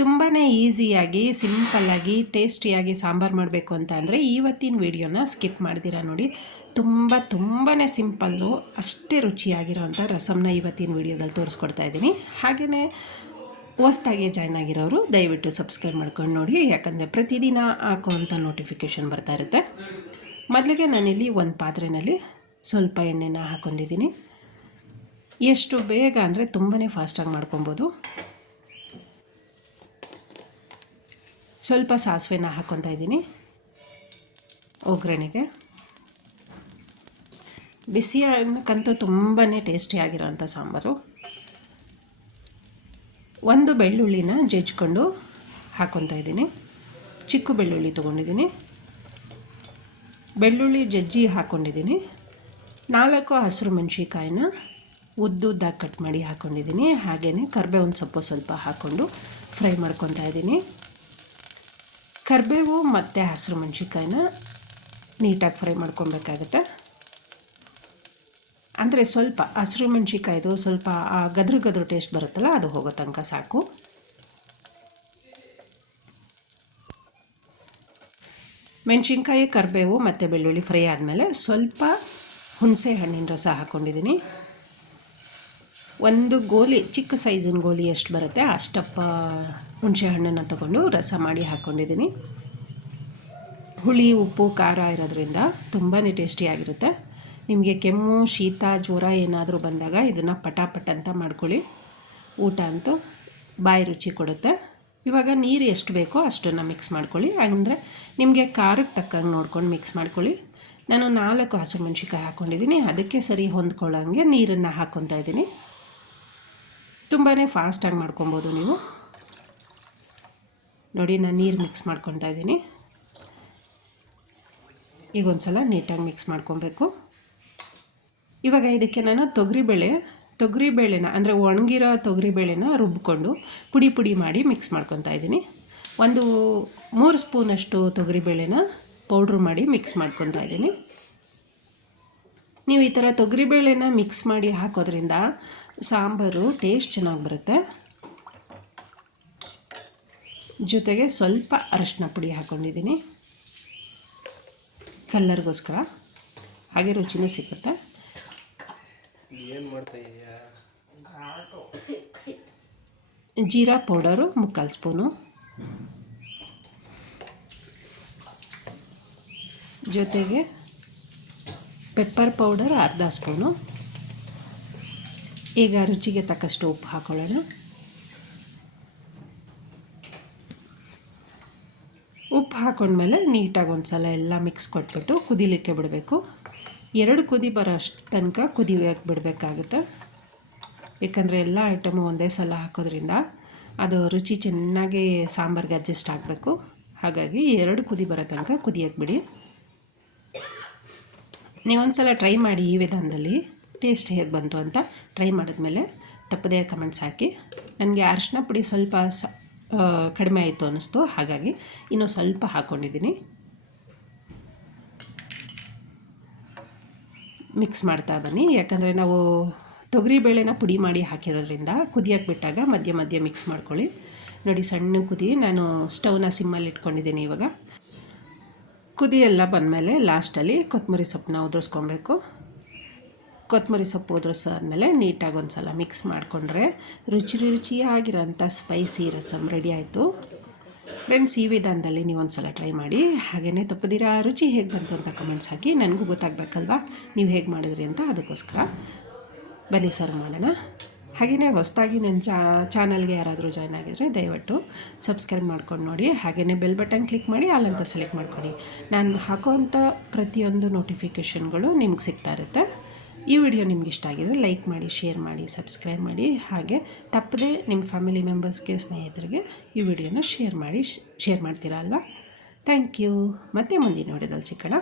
ತುಂಬಾ ಈಸಿಯಾಗಿ ಸಿಂಪಲ್ಲಾಗಿ ಟೇಸ್ಟಿಯಾಗಿ ಸಾಂಬಾರು ಮಾಡಬೇಕು ಅಂತ ಅಂದರೆ ಇವತ್ತಿನ ವೀಡಿಯೋನ ಸ್ಕಿಪ್ ಮಾಡ್ದಿರಾ ನೋಡಿ. ತುಂಬಾ ಸಿಂಪಲ್ಲು, ಅಷ್ಟೇ ರುಚಿಯಾಗಿರೋಂಥ ರಸಮ್ನ ಇವತ್ತಿನ ವೀಡಿಯೋದಲ್ಲಿ ತೋರಿಸ್ಕೊಡ್ತಾ ಇದ್ದೀನಿ. ಹಾಗೆಯೇ ಹೊಸ್ದಾಗಿ ಜಾಯ್ನ್ ಆಗಿರೋರು ದಯವಿಟ್ಟು ಸಬ್ಸ್ಕ್ರೈಬ್ ಮಾಡ್ಕೊಂಡು ನೋಡಿ, ಯಾಕಂದರೆ ಪ್ರತಿದಿನ ಹಾಕೋವಂಥ ನೋಟಿಫಿಕೇಷನ್ ಬರ್ತಾ ಇರುತ್ತೆ. ಮೊದಲಿಗೆ ನಾನಿಲ್ಲಿ ಒಂದು ಪಾತ್ರೆಯಲ್ಲಿ ಸ್ವಲ್ಪ ಎಣ್ಣೆನ ಹಾಕ್ಕೊಂಡಿದ್ದೀನಿ. ಎಷ್ಟು ಬೇಗ ಅಂದರೆ ತುಂಬಾ ಫಾಸ್ಟಾಗಿ ಮಾಡ್ಕೊಬೋದು. ಸ್ವಲ್ಪ ಸಾಸಿವೆನ ಹಾಕ್ಕೊತಾ ಇದ್ದೀನಿ ಒಗ್ಗರಣೆಗೆ. ಬಿಸಿ ಅನ್ನಕ್ಕಂತೂ ತುಂಬಾ ಟೇಸ್ಟಿಯಾಗಿರೋಂಥ ಸಾಂಬಾರು. ಒಂದು ಬೆಳ್ಳುಳ್ಳಿನ ಜಜ್ಜಿಕೊಂಡು ಹಾಕ್ಕೊತಾ ಇದ್ದೀನಿ. ಚಿಕ್ಕ ಬೆಳ್ಳುಳ್ಳಿ ತೊಗೊಂಡಿದ್ದೀನಿ. ಬೆಳ್ಳುಳ್ಳಿ ಜಜ್ಜಿ ಹಾಕ್ಕೊಂಡಿದ್ದೀನಿ. 4 ಹಸಿರು ಮೆಣಸಿನ್ಕಾಯಿನ ಉದ್ದುದ್ದಾಗಿ ಕಟ್ ಮಾಡಿ ಹಾಕ್ಕೊಂಡಿದ್ದೀನಿ. ಹಾಗೆಯೇ ಕರಿಬೇವಿನ ಸೊಪ್ಪು ಸ್ವಲ್ಪ ಹಾಕ್ಕೊಂಡು ಫ್ರೈ ಮಾಡ್ಕೊತಾ ಇದ್ದೀನಿ. ಕರಿಬೇವು ಮತ್ತು ಹಸಿರು ಮೆಣಸಿನ್ಕಾಯಿನ ನೀಟಾಗಿ ಫ್ರೈ ಮಾಡ್ಕೊಬೇಕಾಗುತ್ತೆ. ಅಂದರೆ ಸ್ವಲ್ಪ ಹಸಿರು ಮೆಣಸಿನ್ಕಾಯ್ದು ಸ್ವಲ್ಪ ಗದ್ರು ಟೇಸ್ಟ್ ಬರುತ್ತಲ್ಲ, ಅದು ಹೋಗೋ ತನಕ ಸಾಕು. ಮೆಣಸಿನ್ಕಾಯಿ, ಕರಿಬೇವು ಮತ್ತು ಬೆಳ್ಳುಳ್ಳಿ ಫ್ರೈ ಆದಮೇಲೆ ಸ್ವಲ್ಪ ಹುಣಸೆ ಹಣ್ಣಿನ ರಸ ಹಾಕ್ಕೊಂಡಿದ್ದೀನಿ. ಒಂದು ಗೋಲಿ, ಚಿಕ್ಕ ಸೈಜಿನ ಗೋಲಿ ಎಷ್ಟು ಬರುತ್ತೆ ಅಷ್ಟಪ್ಪ ಹುಣಸೆ ಹಣ್ಣನ್ನು ತಗೊಂಡು ರಸ ಮಾಡಿ ಹಾಕ್ಕೊಂಡಿದ್ದೀನಿ. ಹುಳಿ, ಉಪ್ಪು, ಖಾರ ಇರೋದ್ರಿಂದ ತುಂಬಾ ಟೇಸ್ಟಿಯಾಗಿರುತ್ತೆ. ನಿಮಗೆ ಕೆಮ್ಮು, ಶೀತ, ಜ್ವರ ಏನಾದರೂ ಬಂದಾಗ ಇದನ್ನು ಪಟಾಪಟ್ ಅಂತ ಮಾಡ್ಕೊಳ್ಳಿ. ಊಟ ಅಂತೂ ಬಾಯಿ ರುಚಿ ಕೊಡುತ್ತೆ. ಇವಾಗ ನೀರು ಎಷ್ಟು ಬೇಕೋ ಅಷ್ಟನ್ನು ಮಿಕ್ಸ್ ಮಾಡ್ಕೊಳ್ಳಿ. ಅಂದರೆ ನಿಮಗೆ ಖಾರಕ್ಕೆ ತಕ್ಕಂಗೆ ನೋಡ್ಕೊಂಡು ಮಿಕ್ಸ್ ಮಾಡ್ಕೊಳ್ಳಿ. ನಾನು 4 ಹಸಿರು ಮೆಣಸಿನ್ಕಾಯಿ ಹಾಕ್ಕೊಂಡಿದ್ದೀನಿ. ಅದಕ್ಕೆ ಸರಿ ಹೊಂದ್ಕೊಳ್ಳೋಂಗೆ ನೀರನ್ನು ಹಾಕ್ಕೊತಾ ಇದ್ದೀನಿ. ತುಂಬಾ ಫಾಸ್ಟಾಗಿ ಮಾಡ್ಕೊಬೋದು ನೀವು ನೋಡಿ. ನಾನು ನೀರು ಮಿಕ್ಸ್ ಮಾಡ್ಕೊತಾ ಇದ್ದೀನಿ. ಈಗ ಒಂದು ಸಲ ನೀಟಾಗಿ ಮಿಕ್ಸ್ ಮಾಡ್ಕೊಬೇಕು. ಇವಾಗ ಇದಕ್ಕೆ ನಾನು ತೊಗರಿಬೇಳೆನ ಅಂದರೆ ಒಣಗಿರೋ ತೊಗರಿಬೇಳೆನ ರುಬ್ಬಿಕೊಂಡು ಪುಡಿ ಮಾಡಿ ಮಿಕ್ಸ್ ಮಾಡ್ಕೊತಾ ಇದ್ದೀನಿ. ಒಂದು 3 ಸ್ಪೂನಷ್ಟು ತೊಗರಿಬೇಳೆನ ಪೌಡ್ರ್ ಮಾಡಿ ಮಿಕ್ಸ್ ಮಾಡ್ಕೊತಾ ಇದ್ದೀನಿ. ನೀವು ಈ ಥರ ತೊಗರಿಬೇಳೆನ ಮಿಕ್ಸ್ ಮಾಡಿ ಹಾಕೋದ್ರಿಂದ ಸಾಂಬಾರು ಟೇಸ್ಟ್ ಚೆನ್ನಾಗಿ ಬರುತ್ತೆ. ಜೊತೆಗೆ ಸ್ವಲ್ಪ ಅರಶಿನ ಪುಡಿ ಹಾಕ್ಕೊಂಡಿದ್ದೀನಿ ಕಲ್ಲರ್ಗೋಸ್ಕರ, ಹಾಗೆ ರುಚಿನೂ ಸಿಗುತ್ತೆ. ಜೀರಾ ಪೌಡರು 3/4 ಸ್ಪೂನು, ಜೊತೆಗೆ ಪೆಪ್ಪರ್ ಪೌಡರ್ 1/2 ಸ್ಪೂನು. ಈಗ ರುಚಿಗೆ ತಕ್ಕಷ್ಟು ಉಪ್ಪು ಹಾಕ್ಕೊಳ್ಳೋಣ. ಉಪ್ಪು ಹಾಕ್ಕೊಂಡ್ಮೇಲೆ ನೀಟಾಗಿ ಒಂದು ಸಲ ಎಲ್ಲ ಮಿಕ್ಸ್ ಕೊಟ್ಬಿಟ್ಟು ಕುದಿಲಿಕ್ಕೆ ಬಿಡಬೇಕು. 2 ಕುದಿ ಬರೋ ಅಷ್ಟು ತನಕ ಕುದಿಯೋಕ್ಕೆ ಬಿಡಬೇಕಾಗುತ್ತೆ. ಏಕೆಂದರೆ ಎಲ್ಲ ಐಟಮು ಒಂದೇ ಸಲ ಹಾಕೋದ್ರಿಂದ ಅದು ರುಚಿ ಚೆನ್ನಾಗಿ ಸಾಂಬಾರ್ಗೆ ಅಡ್ಜಸ್ಟ್ ಆಗಬೇಕು. ಹಾಗಾಗಿ 2 ಕುದಿ ಬರೋ ತನಕ ಕುದಿಯೋಕ್ಕೆ ಬಿಡಿ. ನೀವೊಂದು ಸಲ ಟ್ರೈ ಮಾಡಿ ಈ ವಿಧಾನದಲ್ಲಿ, ಟೇಸ್ಟ್ ಹೇಗೆ ಬಂತು ಅಂತ ಟ್ರೈ ಮಾಡಿದ್ಮೇಲೆ ತಪ್ಪದೇ ಕಮೆಂಟ್ಸ್ ಹಾಕಿ. ನನಗೆ ಅರಿಶಿನ ಪುಡಿ ಸ್ವಲ್ಪ ಕಡಿಮೆ ಆಯಿತು ಅನ್ನಿಸ್ತು, ಹಾಗಾಗಿ ಇನ್ನೂ ಸ್ವಲ್ಪ ಹಾಕ್ಕೊಂಡಿದ್ದೀನಿ. ಮಿಕ್ಸ್ ಮಾಡ್ತಾ ಬನ್ನಿ, ಯಾಕಂದರೆ ನಾವು ತೊಗರಿಬೇಳೆನ ಪುಡಿ ಮಾಡಿ ಹಾಕಿರೋದ್ರಿಂದ ಕುದಿಯೋಕ್ಕೆ ಬಿಟ್ಟಾಗ ಮಧ್ಯೆ ಮಿಕ್ಸ್ ಮಾಡ್ಕೊಳ್ಳಿ. ನೋಡಿ, ಸಣ್ಣ ಕುದಿ, ನಾನು ಸ್ಟವ್ನ ಸಿಮ್ಮಲ್ಲಿ ಇಟ್ಕೊಂಡಿದ್ದೀನಿ. ಇವಾಗ ಕುದಿ ಎಲ್ಲ ಬಂದಮೇಲೆ ಲಾಸ್ಟಲ್ಲಿ ಕೊತ್ತಂಬರಿ ಸೊಪ್ಪನ್ನ ಉದುರಿಸ್ಕೊಬೇಕು. ಕೊತ್ತಂಬರಿ ಸೊಪ್ಪು ಉದುರಿಸಾದ್ಮೇಲೆ ನೀಟಾಗಿ ಒಂದು ಸಲ ಮಿಕ್ಸ್ ಮಾಡಿಕೊಂಡ್ರೆ ರುಚಿಯಾಗಿರೋಂಥ ಸ್ಪೈಸಿ ರಸಮ್ ರೆಡಿ ಆಯಿತು. ಫ್ರೆಂಡ್ಸ್, ಈ ವಿಧಾನದಲ್ಲಿ ನೀವು ಒಂದು ಸಲ ಟ್ರೈ ಮಾಡಿ. ಹಾಗೆಯೇ ತಪ್ಪದಿರ ರುಚಿ ಹೇಗೆ ಬಂತು ಅಂತ ಕಮೆಂಟ್ಸ್ ಹಾಕಿ. ನನಗೂ ಗೊತ್ತಾಗಬೇಕಲ್ವಾ ನೀವು ಹೇಗೆ ಮಾಡಿದ್ರಿ ಅಂತ. ಅದಕ್ಕೋಸ್ಕರ ಬನ್ನಿ ಸರ್ವ್ ಮಾಡೋಣ. ಹಾಗೆಯೇ ಹೊಸದಾಗಿ ನನ್ನ ಚಾನಲ್ಗೆ ಯಾರಾದರೂ ಜಾಯ್ನ್ ಆಗಿದರೆ ದಯವಿಟ್ಟು ಸಬ್ಸ್ಕ್ರೈಬ್ ಮಾಡ್ಕೊಂಡು ನೋಡಿ. ಹಾಗೆಯೇ ಬೆಲ್ ಬಟನ್ ಕ್ಲಿಕ್ ಮಾಡಿ ಆಲ್ ಅಂತ ಸೆಲೆಕ್ಟ್ ಮಾಡ್ಕೊಳ್ಳಿ. ನಾನು ಹಾಕೋವಂಥ ಪ್ರತಿಯೊಂದು ನೋಟಿಫಿಕೇಷನ್ಗಳು ನಿಮ್ಗೆ ಸಿಗ್ತಾ ಇರುತ್ತೆ. ಈ ವಿಡಿಯೋ ನಿಮ್ಗೆ ಇಷ್ಟ ಆಗಿದರೆ ಲೈಕ್ ಮಾಡಿ, ಶೇರ್ ಮಾಡಿ, ಸಬ್ಸ್ಕ್ರೈಬ್ ಮಾಡಿ. ಹಾಗೆ ತಪ್ಪದೆ ನಿಮ್ಮ ಫ್ಯಾಮಿಲಿ ಮೆಂಬರ್ಸ್ಗೆ, ಸ್ನೇಹಿತರಿಗೆ ಈ ವಿಡಿಯೋನ ಶೇರ್ ಮಾಡ್ತೀರಾ ಅಲ್ವಾ. Thank you. ಮತ್ತೆ ಮುಂದಿನ ವಿಡಿಯೋದಲ್ಲಿ ಸಿಗೋಣ.